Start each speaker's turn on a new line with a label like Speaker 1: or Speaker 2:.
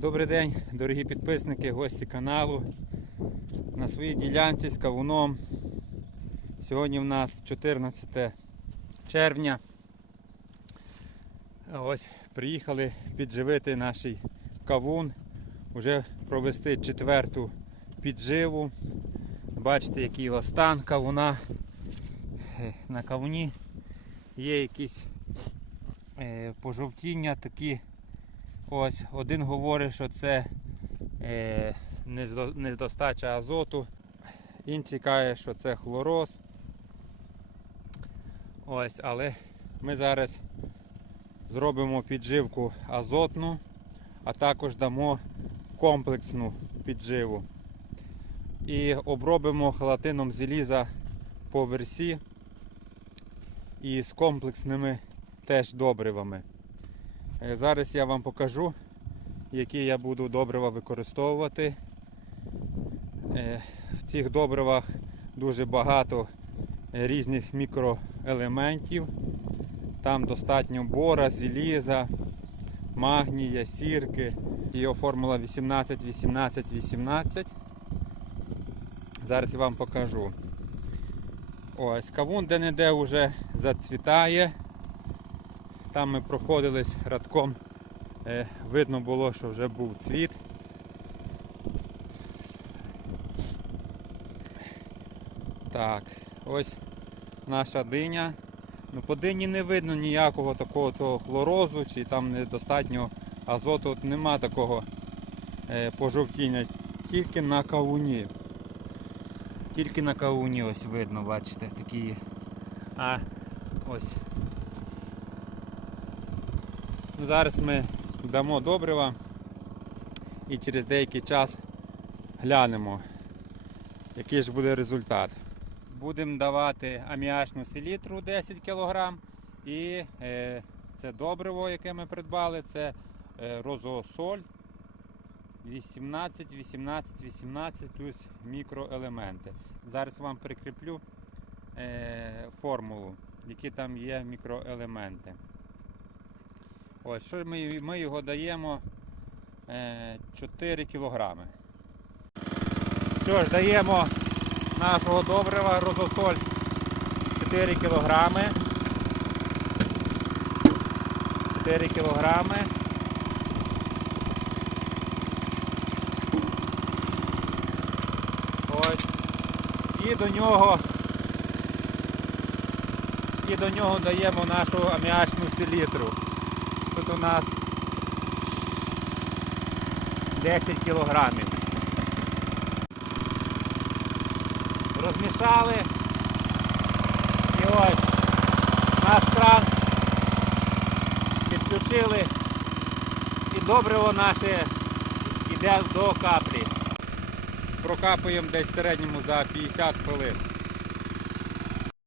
Speaker 1: Добрий день, дорогі підписники, гості каналу. На своїй ділянці з кавуном. Сьогодні в нас 14 червня. Ось приїхали підживити наш кавун. Уже провести четверту підживу. Бачите, який стан кавуна. Е, На кавуні є якісь е, пожовтіння такі. Ось один говорить, що це е, недостача азоту, інший каже, що це хлороз. Ось, але ми зараз зробимо підживку азотну, а також дамо комплексну підживу. І обробимо халатином заліза по версі і з комплексними теж добривами. Е, Зараз я вам покажу, які я буду добрива використовувати. Е, В цих добривах дуже багато різних мікроелементів. Там достатньо бора, заліза, магнія, сірки. Його формула 18, 18, 18. Зараз я вам покажу. Ось, кавун де-не-де вже зацвітає. Там ми проходились радком, е, видно було, що вже був цвіт. Так, ось наша диня. Ну, по дині не видно ніякого такого хлорозу, чи там недостатньо азоту, От нема такого е, пожовтіння, тільки на кавуні. Тільки на кавуні ось видно, бачите, такі. А ось Зараз ми дамо добрива і через деякий час глянемо, який ж буде результат. Будемо давати аміачну селітру 10 кг і е, це добриво, яке ми придбали, це е, розоосоль 18, 18, 18 плюс мікроелементи. Зараз вам прикріплю е, формулу, які там є мікроелементи. Ось, що ми, ми його даємо е, 4 кілограми. Що ж, даємо нашого добрива розосоль 4 кілограми. 4 кілограми. Ось. І до нього і до нього даємо нашу аміачну селітру. Тут у нас 10 кілограмів. Розмішали. І ось наш кран підключили і добриво наше йде до каплі. Прокапуємо десь в середньому за 50 хвилин.